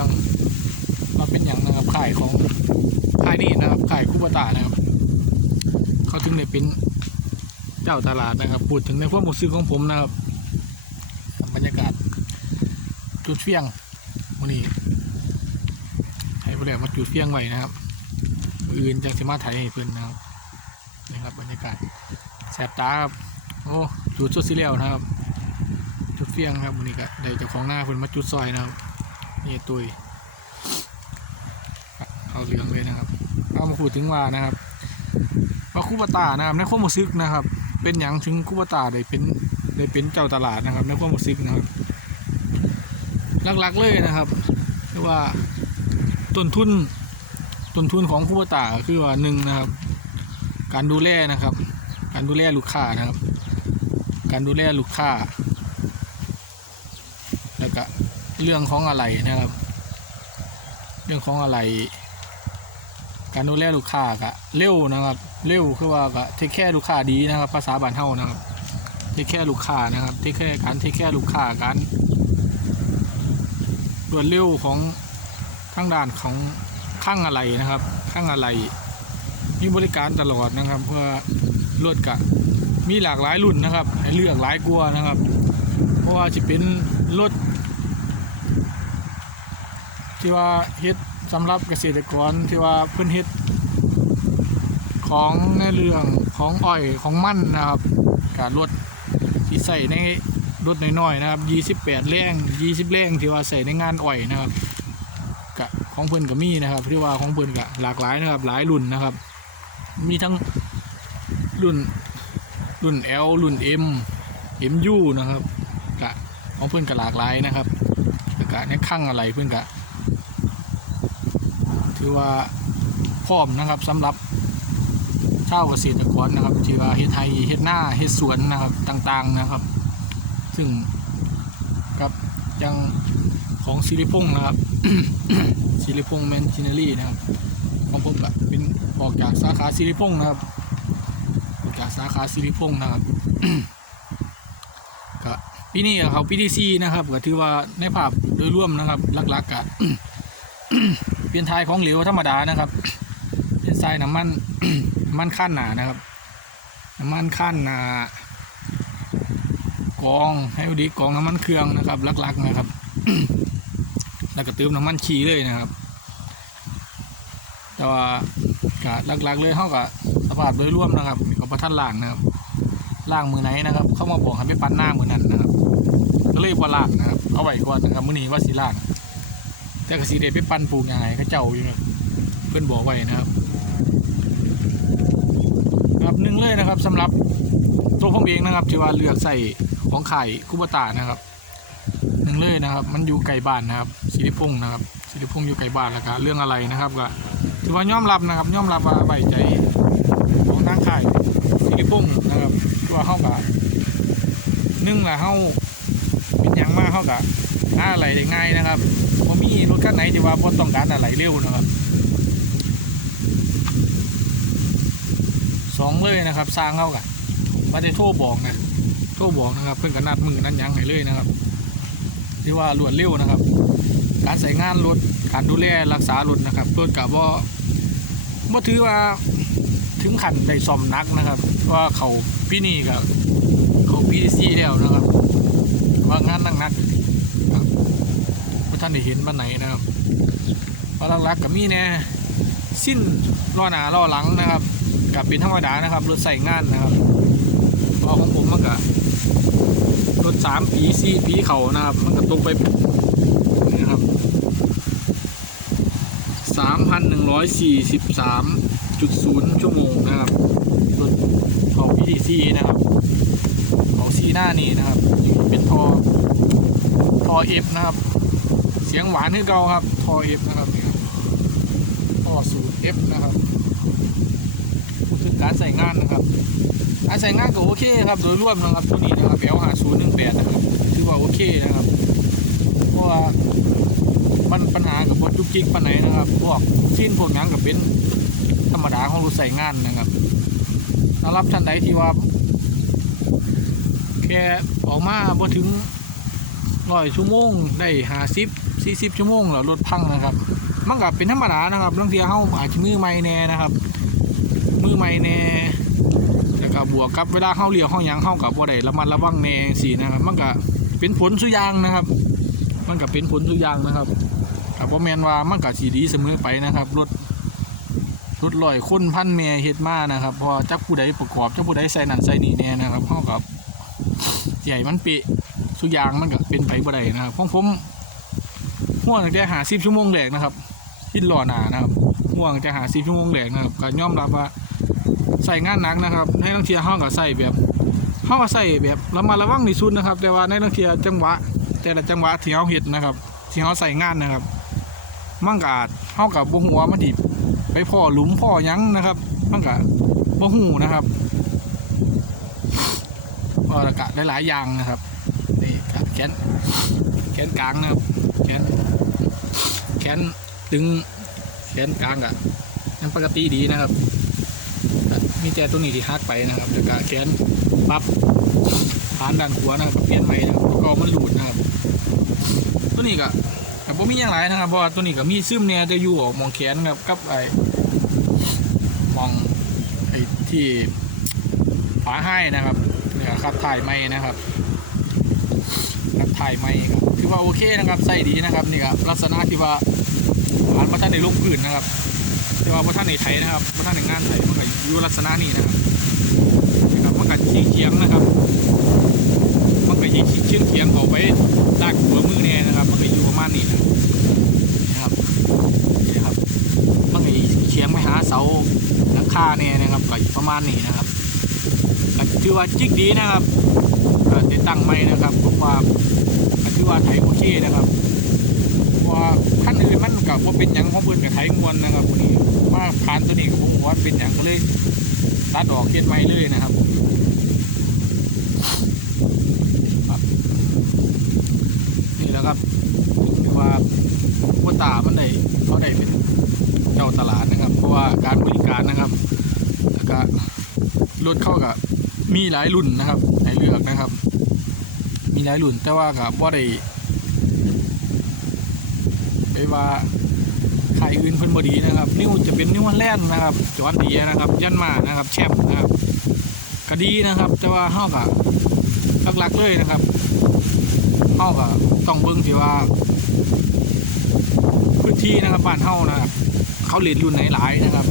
รื่องมาเป็นอย่างนะครับขายของขายนี่นะครับขายคูบตานะครับ เขาถึงได้เป็นเจ้าตลาดนะครับพูดถึงในความรู้สึกของผมนะครับ บรรยากาศจุดเฟียงวันนี้ให้ผู้ใดมาจุดเฟียงไว้นะครับอื่นจังสิมาไทยเพื่อนนะครับนี่ครับบรรยากาศแสบตาครับโอ้จุดสุดสิแล้วนะครับ จุดเฟียงครับวันนี้ก็ได้เจ้าของหน้าเพิ่นมาจุดซอยนะครับ นี่ตุยเอาเรื่องเลยนะครับเอามาพูดถึงว่านะครับว่าคูปตานะครับในความรู้สึกนะครับ เป็นอย่างถึงคูปตาได้เป็นได้เป็นเจ้าตลาดนะครับในความรู้สึกนะครับหลักๆเลยนะครับคือว่าต้นทุนต้นทุนของคูปตาคือว่าหนึ่งนะครับ การดูแลนะครับ การดูแลลูกค้านะครับ การดูแลลูกค้า เรื่องของอะไรนะครับ เรื่องของอะไร การดูแลลูกค้าก็เร็วนะครับ เร็วคือว่าก็เทคแค่ลูกค้าดีนะครับ ภาษาบ้านเฮานะครับเทคแค่ลูกค้านะครับเทคแค่การเทคแค่ลูกค้าการรวดเร็วของทางด้านของข้างอะไรนะครับข้างอะไรมีบริการตลอดนะครับ เพื่อรถกะมีหลากหลายรุ่นนะครับ ให้เลือกหลายกลัวนะครับ เพราะว่าจะเป็นรถ ที่ว่าเฮ็ดสำหรับเกษตรกรที่ว่าเพิ่นเฮ็ดของในเรื่องของอ้อยของมันนะครับการรถที่ใส่ในรถน้อยๆนะครับ28แรง20แรงที่ว่าใส่ในงานอ้อยนะครับกะของเพิ่นก็มีนะครับที่ว่าของเพิ่นก็หลากหลายนะครับหลายรุ่นนะครับ มีทั้งรุ่นรุ่น L รุ่น M MU นะครับกะของเพิ่นก็หลากหลายนะครับแล้วก็ในข้างอะไรเพิ่นก็ ถือว่าพร้อมนะครับสำหรับชาวเกษตรกรนะครับที่ว่าเฮ็ดไร่เฮ็ดหน้าเฮ็ดสวนนะครับต่างๆนะครับ ซึ่งกับยังของซิลิพงษ์นะครับซิลิพงษ์แมนชินารีนะครับของผมก็เป็นออกจากสาขาซิลิพงษ์นะครับออกจากสาขาซิลิพงษ์นะครับก็ปีนี้เขาปีที่สี่นะครับก็ถือว่าในภาพโดยรวมนะครับหลักๆก็ เปลี่ยนทายของเหลวธรรมดานะครับ เป็นทรายน้ำมันน้ำมันขั้นหนานะครับ น้ำมันขั้นหนากองให้ดีกองน้ำมันเครื่องนะครับลักๆนะครับ แล้วก็เติมน้ำมันขี่เลยนะครับ แต่ว่ากะลักๆเลยเขากับสภาพโดยร่วมนะครับกับประทันล่างนะครับล่างมือไหนนะครับ เข้ามาบอกให้ไปปั้นหน้ามือนั้นนะครับ ก็เลยว่าล่างนะครับเอาไว้ก่อนนะครับมือนี้ว่าสีล่าง แต่ก็สีเด็ดไปปั้นปลูกยังไงก็เจ้าอยู่นะเพื่อนบอกไว้นะครับครับหนึ่งเลยนะครับสำหรับตัวผมเองนะครับที่ว่าเลือกใส่ของไข่คุบตานะครับหนึ่งเลยนะครับ มันอยู่ไกลบ้านนะครับสิริพงษ์นะครับสิริพงษ์อยู่ไกลบ้านแล้วก็เรื่องอะไรนะครับก็ถือว่ายอมรับนะครับยอมรับว่าใบใจของทางไข่สิริพงษ์นะครับที่ว่าเข้ากับหนึ่งละเข้าเป็นอย่างมากเข้ากับ หาอะไรได้ง่ายนะครับว่ามีรถคันไหนที่ว่าบ่ต้องการอะไรเร็วนะครับสองเลยนะครับ สร้างเข้ากันไมาได้โทรบอกนะโทรบอกนะครับ เพิ่งกันนัดมือนั่นยังให้เลยนะครับ ที่ว่ารวดเร็วนะครับ การใส่งานรถการดูแลรักษารถนะครับรถกับว่าว่าถือว่าถึงขันได้ซ่อมนักนะครับ ว่าเขาพี่นี่กับเขาพี่ซี่แล้วนะครับ ว่างานนักๆครับว่าท่า นได้เห็นบ้านไหนนะครับว่าลักๆกับมีแน่สิ้นล้อหน้าล้อหลังนะครับกับเป็นธรรมดานะครับรถใส่งานนะครับพอของผมมันก็รถสามปีสี่ปีเขานะครับ มันก็ตกไปนะครับสามพันหนึ่งร้อยสี่สิบสามจุดศูนย์ชั่วโมงนะครับรถเขาพีดีซีนะครับเขาซีหน้านี่นะครับเป็นทอทอเอฟนะครับ สียงหวานให้เก่าครับทอเอฟนะครับนี่ครับทอสูตรเอฟนะครับพูดถึงการใส่งานนะครับการใส่งานก็โอเคครับโดยรวมนะครับตัวนี้นะครับ L หาศูนย์หนึ่งแปดนะครับถือว่าโอเคนะครับเพราะว่ามันปัญหากับบนจุกจิกปันไหนนะครับ พวกชิ้นพวกหยังกับเป็นธรรมดาของรถใส่งานนะครับสำหรับท่านใดที่ว่าแค่ออกมาบ่ถึงร้อยชั่วโมงได้หาสิบ 40ชั่วโมงแล้วรถพังนะครับ มันก็เป็นธรรมดานะครับบางทีเฮาอาจจะมือใหม่แน่นะครับ มือใหม่แน่แล้วก็บวกกับเวลาเฮาเลี้ยวเฮาหยังเฮากับบ่ได้ระมัดระวังแน่สินะครับ มันก็เป็นผลสุยางนะครับ มันก็เป็นผลสุยางนะครับกับบ่แม่นว่ามันก็สิดีเสมอไปนะครับรถรถลอยคนพันแม่เฮ็ดมานะครับ พอจักผู้ใดประกอบจักผู้ใดใส่นั่นใส่นี่แน่นะครับเฮากับใหญ่มันเปะสุยางมันก็เป็นไปบ่ได้นะครับของผม ห่วงแต่หา10ชั่วโมงแรกนะครับที่รอหนานะครับห่วงจะหาสิบชั่วโมงแหลกนะครับก็ยอมรับว่าใส่งานหนักนะครับ ในบางเทียห้องก็ใส่แบบห้องก็ใส่แบบระมัดระวังที่สุดนะครับ แต่ว่าในบางเทียจังหวะ แต่ละจังหวะที่เขาเห็ดนะครับ ที่เขาใส่งานนะครับ มั่งกอาจเขากับบ่หัวมันดิไปพ่อหลุมพ่อยังนะครับ มั่งกะบ่หูนะครับก็ละกะได้หลายอย่างนะครับนี่กะแขนแขนกลางนะครับแขน แขนตึงแขนกลางอะยังปกติดีนะครับ มีแต่ตัวนี้ที่หักไปนะครับแล้วก็แขนปรับผ่านด้านขวานะครับเปลี่ยนใหม่นะครับก็มันหลุดนะครับ ตัวนี้ก็แต่ผมมีอย่างไรนะครับเพราะว่าตัวนี้ก็มีซึมเนี่ยจะอยู่ออกมองแขนครับกับไอ้มองไอ้ที่ฝาให้นะครับเนี่ยครับถ่ายไม่นะครับ ถ่ายไม่ครับถือว่าโอเคนะครับใส่ดีนะครับนี่ครับลักษณะที่ว่าร้านพระท่านในลูกอื่นนะครับแต่ว่าพระท่านในไทยนะครับพระท่านในงานไทยมันก็อยู่ลักษณะนี้นะครับนะครับมันก็เคียงเคียงนะครับมันก็ยิงเคียงเคียงออกไปด้านหัวมือเนี่ยนะครับมันก็อยู่ประมาณนี้นะครับนี่นะครับมันก็เคียงไปหาเสาหลังคาเนี่ยนะครับก็ประมาณนี้นะครับก็ถือว่าจิกดีนะครับ ตั้งไม่นะครับผมว่าก็ถือว่าไทยโอเคนะครับว่าขั้นอื่นมันกับว่าเป็นหยังของเพิ่นกับไทยมวนนะครับวันนี้ว่าผ่านตัวนี้กับผมว่าเป็นหยังก็เลยตัดออกเก็ดไม้เลยนะครับนี่แหล้วครับถือว่าว่าตามันได้เขาได้เป็นเจ้าตลาดนะครับ เพราะว่าการบริการนะครับแล้วก็รถเข้ากับมีหลายรุ่นนะครับให้เลือกนะครับ มีหลายรุ่นแต่ว่ากับว่าได้ไปว่าขายอื่นเพิ่นบดีนะครับ นิ้วจะเป็นนิ้วแล่นนะครับจอนดีนะครับ ยันมานะครับ แชมป์นะครับก็ดีนะครับ แต่ว่าเฮากับหลักๆเลยนะครับเฮากับต้องเบิ่งที่ว่า พื้นที่นะครับบ้านเฮานะครับเขาเรียนรุ่นไหนหลายนะครับ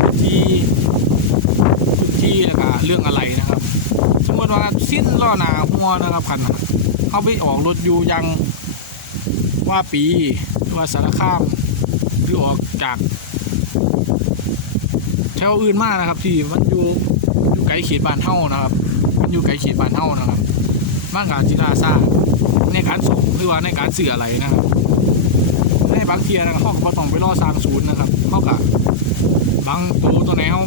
พื้นที่พื้นที่แล้วก็เรื่องอะไรนะครับ ว่าสิ้นล้อหนาหัวนะครับคันเขาไปออกรถอยู่ยังว่าปีหรือว่าสารคามหรือออกจากแถวอื่นมากนะครับ ที่มันอยู่อยู่ไกลเขตบ้านเฮานะครับ มันอยู่ไกลเขตบ้านเฮานะครับมากการจิราซาในการส่งหรือว่าในการเสื่ออะไรนะครับในบางเทียนะครับเขาก็ต้องไปรอสร้างศูนย์นะครับเขาก็บบางตัวตัวไหนเขา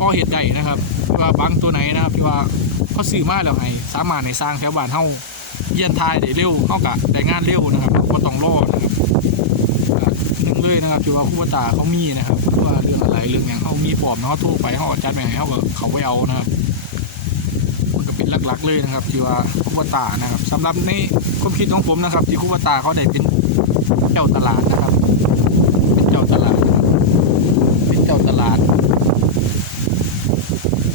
ก็เหตุใดนะครับหรือว่าบางตัวไหนนะครับที่ว่า เขาสื่อมาแล้วให้สามารถในสร้างแถวบ้านเฮาเยี่ยนทายได้เร็วเขากับได้งานเร็วนะครับก็ต้องรอนะครับนึงเลยนะครับที่ว่าคู่ตาเขามีนะครับว่าเรื่องอะไรเรื่องอย่างเขามีปลอมเนาะโทรไปเขาจัดไปให้เขาก็เขาไปเอานะครับมันก็เป็นหลักๆเลยนะครับที่ว่าคู่ตานะครับสำหรับในความคิดของผมนะครับ ที่คู่ตาเขาได้เป็นเจ้าตลาดนะครับ เป็นเจ้าตลาด เป็นเจ้าตลาด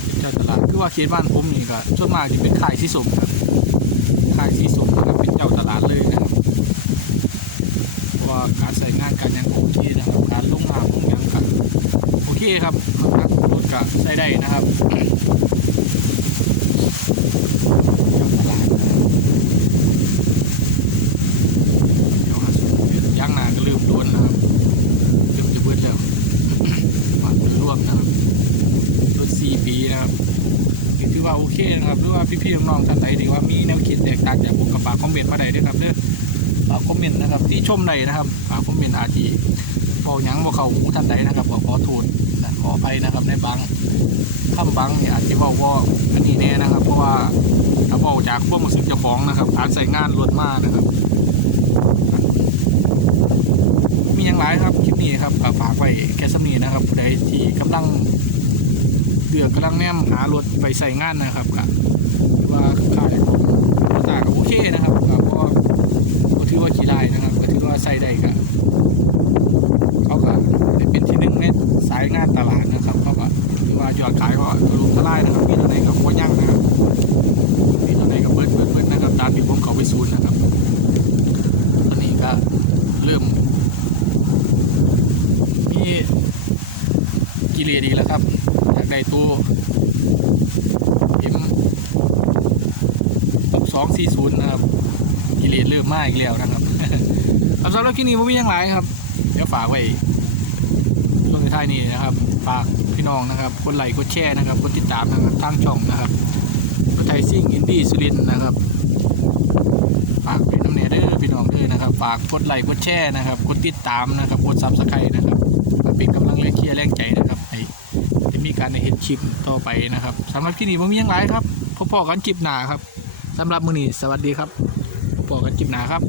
เป็นเจ้าตลาดคือ ว่าเขตบ้านผมนี่ก็ส่วนมากจะเป็นขายที่สมครับค่ายสีสมนะครับเป็นเจ้าตลาดเลยนะครับเพราะว่าการใส่งานการยังโอเคนะครับการลงมาลงยังกันโอเคครับนักรถก็ใส่ได้นะครับเจ้าตลาดนะครับเดี๋ยวหาสูตรย่างหนาก็ลืมล้วนนะครับเริ่มจะเบิดแล้ว มาเป็นร่วมนะครับรถสี่ปีนะครับ ถือว่าโอ เคนะครับหรือว่าพี่ๆน้องๆท่านใดที่ว่ามีแนวคิดแตกต่างจากผมกับฝากคอมเมนต์มาได้ด้วยครับเด้อฝากคอมเมนต์นะครับที่ชมใดนะครับฝากคอมเมนต์อาจีบอกหยังบอกเขาหูท่านใดนะครับบอกขอโทษขออภัยนะครับในบางคำบางเนี่ยอาจจะบอกว่าอันนี้แน่นะครับ เพราะว่าถ้าบอกจากพวกมาสึกเจ้าของนะครับการใส่งานรวดมากนะครับมีอย่างไรครับคลิปนี้ครับฝากไว้แค่สำนีนะครับใดที่กำลัง เดือกกำลังแนมหารถไปใส่งานนะครับก็ถือว่าค่าของตาก็โอเคนะครับก็ก็ถือว่าขี่ได้นะครับก็ถือว่าใส่ได้ก็เขาก็ได้เป็นที่หนึ่งในสายงานตลาดนะครับเขาก็ถือว่ายอดขายก็ทะลุทลายนะครับมีเท่าไหร่ก็บ่ยั่งนะครับมีเท่าไหร่ก็เบิดเบิดเบิดนะครับตามที่ผมเขาไปซูนนะครับตอนนี้ก็เริ่มมีกิเลสอีแล้วครับากได้ตัวเอ็มตกสองสี่ศูนย์นะครับ กิเลสเริ่มมากอีกแล้วนะครับอาสำหรับคลิปนี้ผมมีอย่างไรครับ เดี๋ยวฝากไว้ช่วงท้ายนี้นะครับ ฝากพี่น้องนะครับกดไลค์กดแชร์นะครับกดติดตามนะครับทางช่องนะครับรถไทยซิ่งอินดี้สุรินนะครับ ฝากเป็นน้ำเนเด้อพี่น้องเด้อนะครับ ฝากกดไลค์กดแชร์นะครับ กดติดตามนะครับ กดซับสไครต์นะครับเป็นกำลังแรงเชียร์แรงใจนะครับให้ มีการในเห็นคลิปต่อไปนะครับสำหรับที่นี่ผมมีอย่างไรครับพบๆกันคลิปหนาครับสำหรับมือนี้สวัสดีครับพบกันคลิปหนาครับ